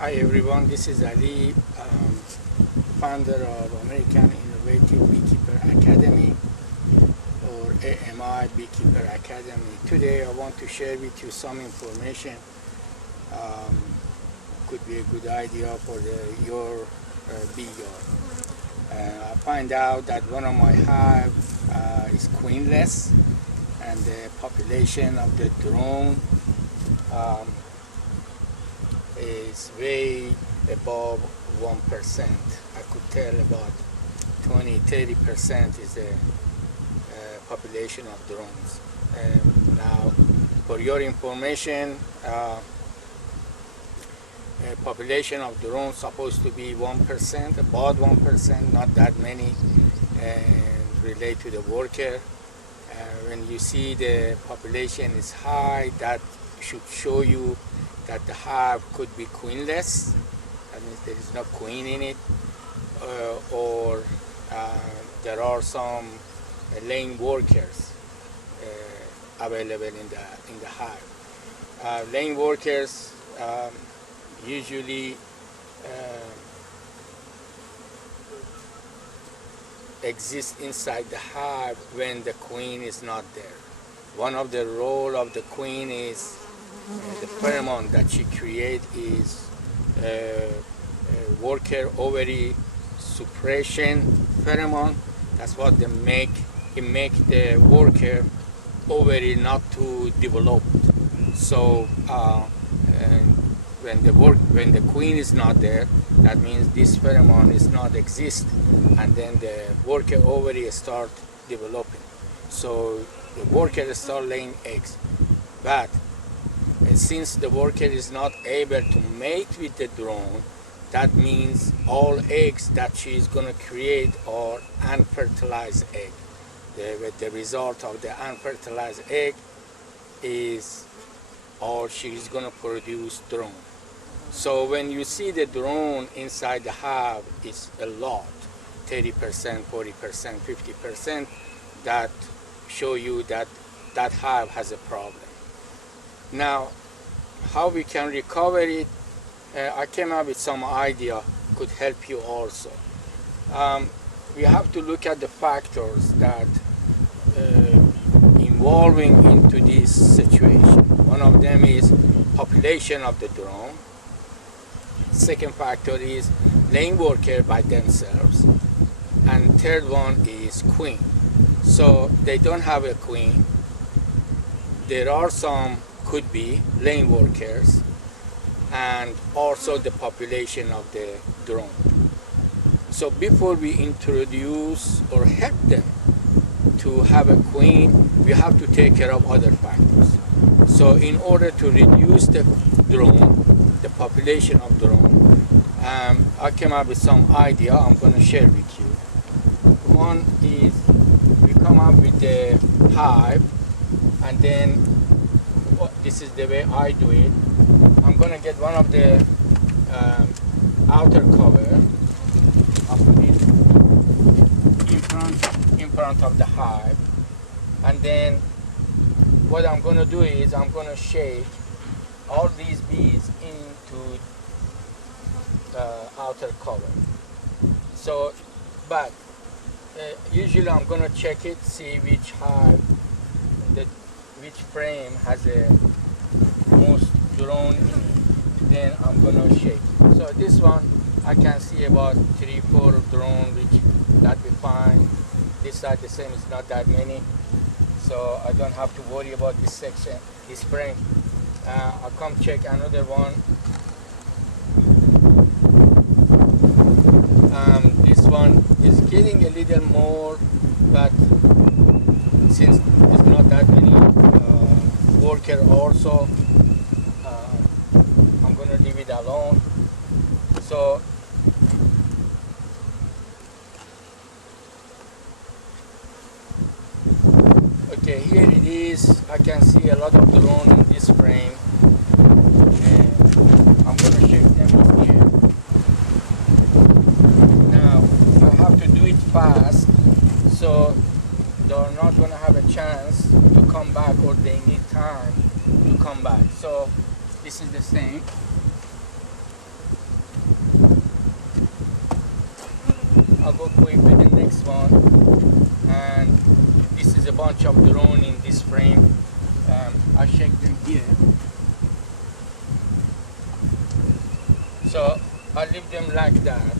Hi everyone, this is Ali, founder of American Innovative Beekeeper Academy or AMI Beekeeper Academy. Today I want to share with you some information. Could be a good idea for your bee yard. I find out that one of my hive is queenless, and the population of the drone is way above 1%. I could tell about 20-30% is the population of drones. Now, for your information, population of drones supposed to be 1%, about 1%, not that many, and relate to the worker. When you see the population is high, that should show you that the hive could be queenless. That means there is no queen in it, or there are some laying workers available in the hive. Laying workers usually exist inside the hive when the queen is not there. One of the role of the queen is the pheromone that she creates is Worker Ovary Suppression Pheromone. That's what they make. It makes the worker ovary not to develop. So when the queen is not there, that means this pheromone is not exist, and then the worker ovary start developing. So the worker start laying eggs, but since the worker is not able to mate with the drone, that means all eggs that she is going to create are unfertilized egg. The result of the unfertilized egg is all she is going to produce drone. So when you see the drone inside the hive, it's a lot, 30%, 40%, 50%, that show you that that hive has a problem. Now, how we can recover it, I came up with some idea could help you also. We have to look at the factors that involving into this situation. One of them is population of the drone. Second factor is laying worker by themselves. And third one is queen. So they don't have a queen. There are some could be laying workers, and also the population of the drone. So before we introduce or help them to have a queen, we have to take care of other factors. So in order to reduce the drone, the population of drone, I came up with some idea I'm going to share with you. One is we come up with the hive, and then this is the way I do it. I'm going to get one of the outer cover. I'll put it in front of the hive, and then what I'm going to do is I'm going to shake all these bees into the outer cover. So, but usually I'm going to check it, see which hive, which frame has the most drone in it. Then I'm going to shake. So this one, I can see about 3-4 drone, which that be fine. This side the same, it's not that many. So I don't have to worry about this section, this frame. I'll come check another one. This one is getting a little more, but since there's not that many worker also, I'm going to leave it alone. So okay, here it is. I can see a lot of drone in this frame, and I'm going to shake them here. Now I have to do it fast, so they're not going to have a chance to come back, or they need time to come back. So this is the same. I'll go quick with the next one. And this is a bunch of drone in this frame. I check them here. So I leave them like that.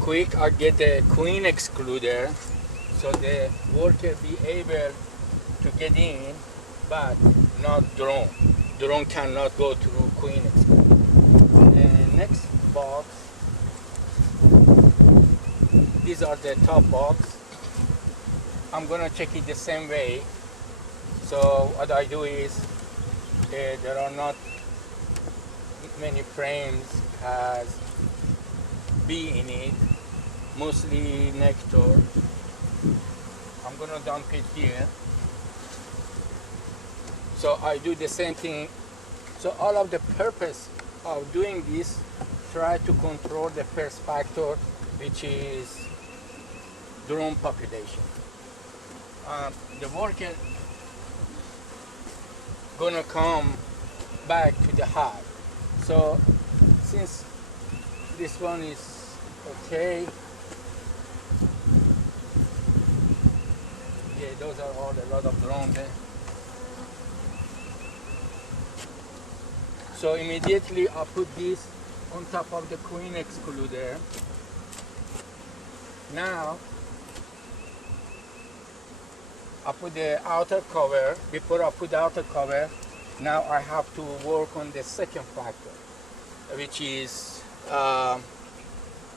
Quick, I get the queen excluder so the worker be able to get in, but not drone. Drone cannot go through queen excluder. The next box, these are the top box. I'm gonna check it the same way. So what I do is, there are not many frames has bee in it, mostly nectar. I'm gonna dump it here. So I do the same thing. So all of the purpose of doing this, try to control the first factor, which is drone population. The worker gonna come back to the hive. So since this one is okay, yeah, those are all a lot of drones there. So immediately I put this on top of the queen excluder. Now I put the outer cover. Before I put the outer cover, now I have to work on the second factor, which is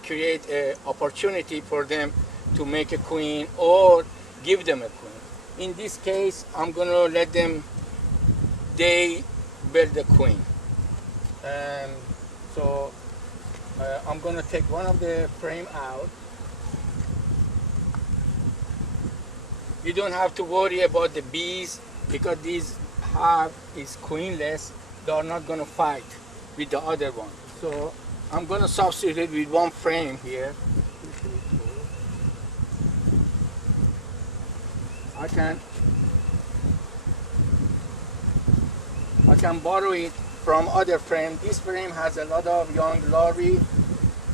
create an opportunity for them to make a queen or give them a queen. In this case, I'm going to let them, they build a queen. So I'm going to take one of the frame out. You don't have to worry about the bees because these hive is queenless. They are not going to fight with the other one. So I'm going to substitute with one frame here. I can borrow it from other frame. This frame has a lot of young larvae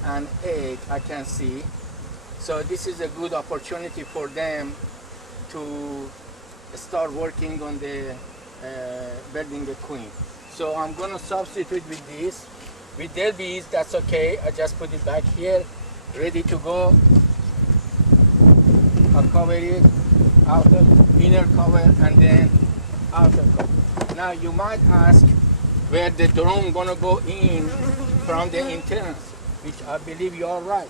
and egg, I can see. So this is a good opportunity for them to start working on the building the queen. So I'm going to substitute with this. With their bees, that's okay. I just put it back here, ready to go. I'll cover it, outer, inner cover, and then outer cover. Now you might ask where the drone gonna go in from the internals, which I believe you are right.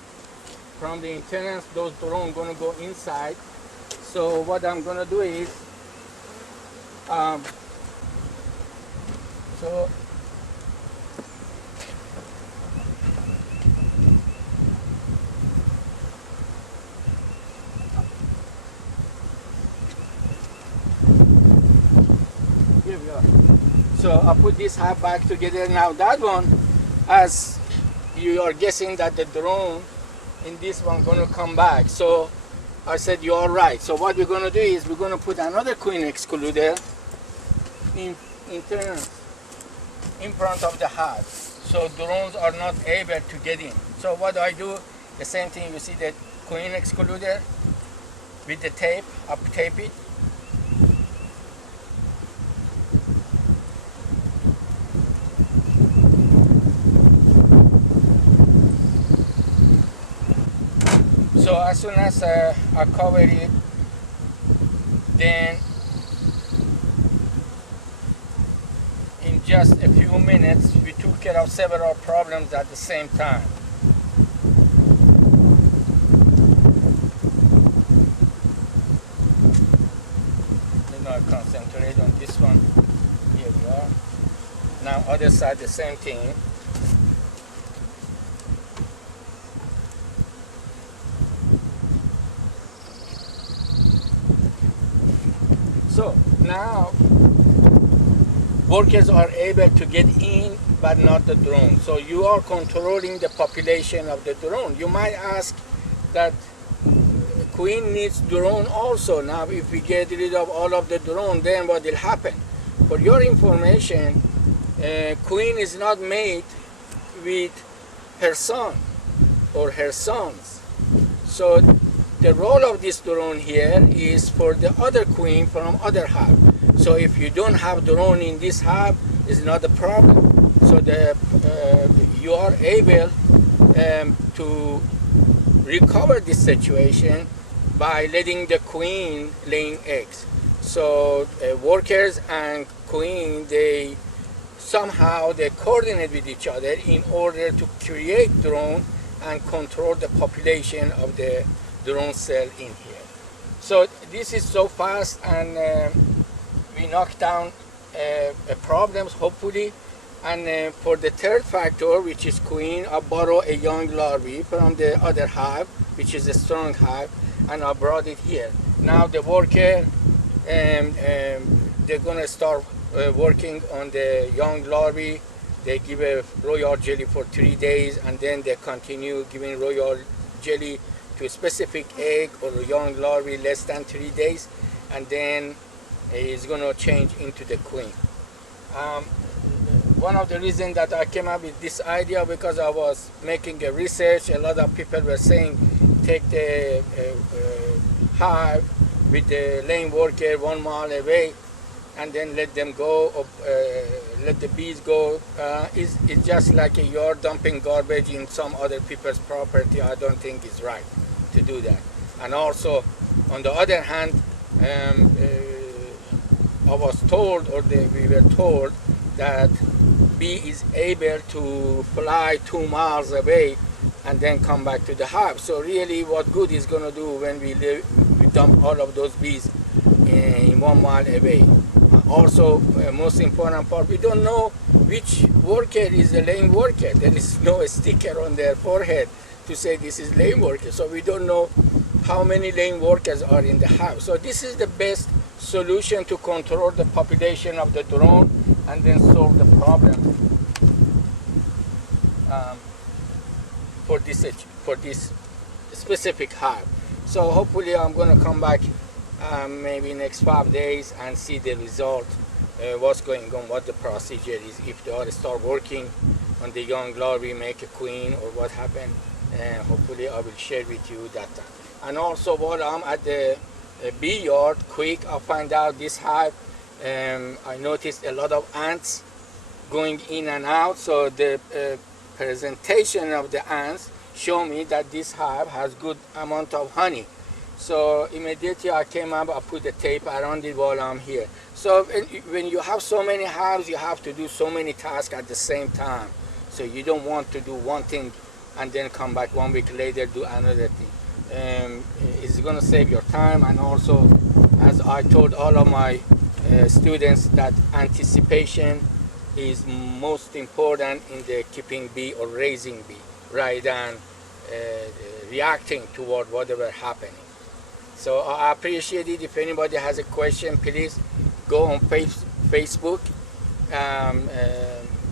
From the internals, those drones gonna go inside. So what I'm gonna do is, here we are. So I put this half back together. Now that one, as you are guessing that the drone in this one gonna come back. So I said you are right. So what we're gonna do is we're gonna put another queen excluder in front of the hive. So drones are not able to get in. So what I do, the same thing, you see the queen excluder with the tape, I tape it. So as soon as I cover it, then in just a few minutes, we took care of several problems at the same time. Then I concentrate on this one. Here we are. Now other side, the same thing. So now workers are able to get in, but not the drone. So you are controlling the population of the drone. You might ask that queen needs drone also. Now if we get rid of all of the drone, then what will happen? For your information, queen is not made with her son or her sons. So the role of this drone here is for the other queen from other hive. So if you don't have drone in this hive, it's not a problem. So you are able to recover this situation by letting the queen laying eggs. So workers and queen, they somehow they coordinate with each other in order to create drone and control the population of the drone cell in here. So this is so fast, and we knock down problems hopefully. And for the third factor, which is queen, I borrow a young larvae from the other hive, which is a strong hive, and I brought it here. Now the worker, they're gonna start working on the young larvae. They give a royal jelly for 3 days, and then they continue giving royal jelly to a specific egg or a young larvae less than 3 days, and then it's gonna change into the queen. One of the reasons that I came up with this idea, because I was making a research, a lot of people were saying take the hive with the laying worker 1 mile away and then let them go, or let the bees go. It's just like you're dumping garbage in some other people's property. I don't think it's right to do that. And also, on the other hand, I was told, or we were told, that bee is able to fly 2 miles away and then come back to the hive. So really, what good is going to do when we dump all of those bees in 1 mile away? Also, most important part, we don't know which worker is the laying worker. There is no sticker on their forehead to say this is laying worker. So we don't know how many laying workers are in the hive. So this is the best solution to control the population of the drone and then solve the problem for this specific hive. So hopefully I'm going to come back maybe next 5 days and see the result, what's going on, what the procedure is, if they are start working on the young larvae, make a queen, or what happened. Hopefully I will share with you that time. And also while I'm at the bee yard, quick, I find out this hive, I noticed a lot of ants going in and out. So the presentation of the ants show me that this hive has good amount of honey. So immediately I came up, I put the tape around it while I'm here. So when you have so many hives, you have to do so many tasks at the same time. So you don't want to do one thing and then come back 1 week later, do another thing. It's going to save your time. And also, as I told all of my students, that anticipation is most important in the keeping bee or raising bee, rather than reacting toward whatever happening. So I appreciate it. If anybody has a question, please go on Facebook,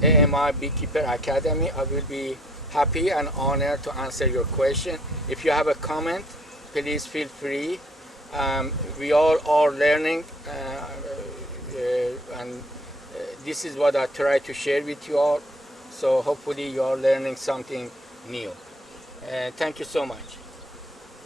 AMI Beekeeper Academy. I will be happy and honored to answer your question. If you have a comment, please feel free. We all are learning, and this is what I try to share with you all. So hopefully you are learning something new. Thank you so much.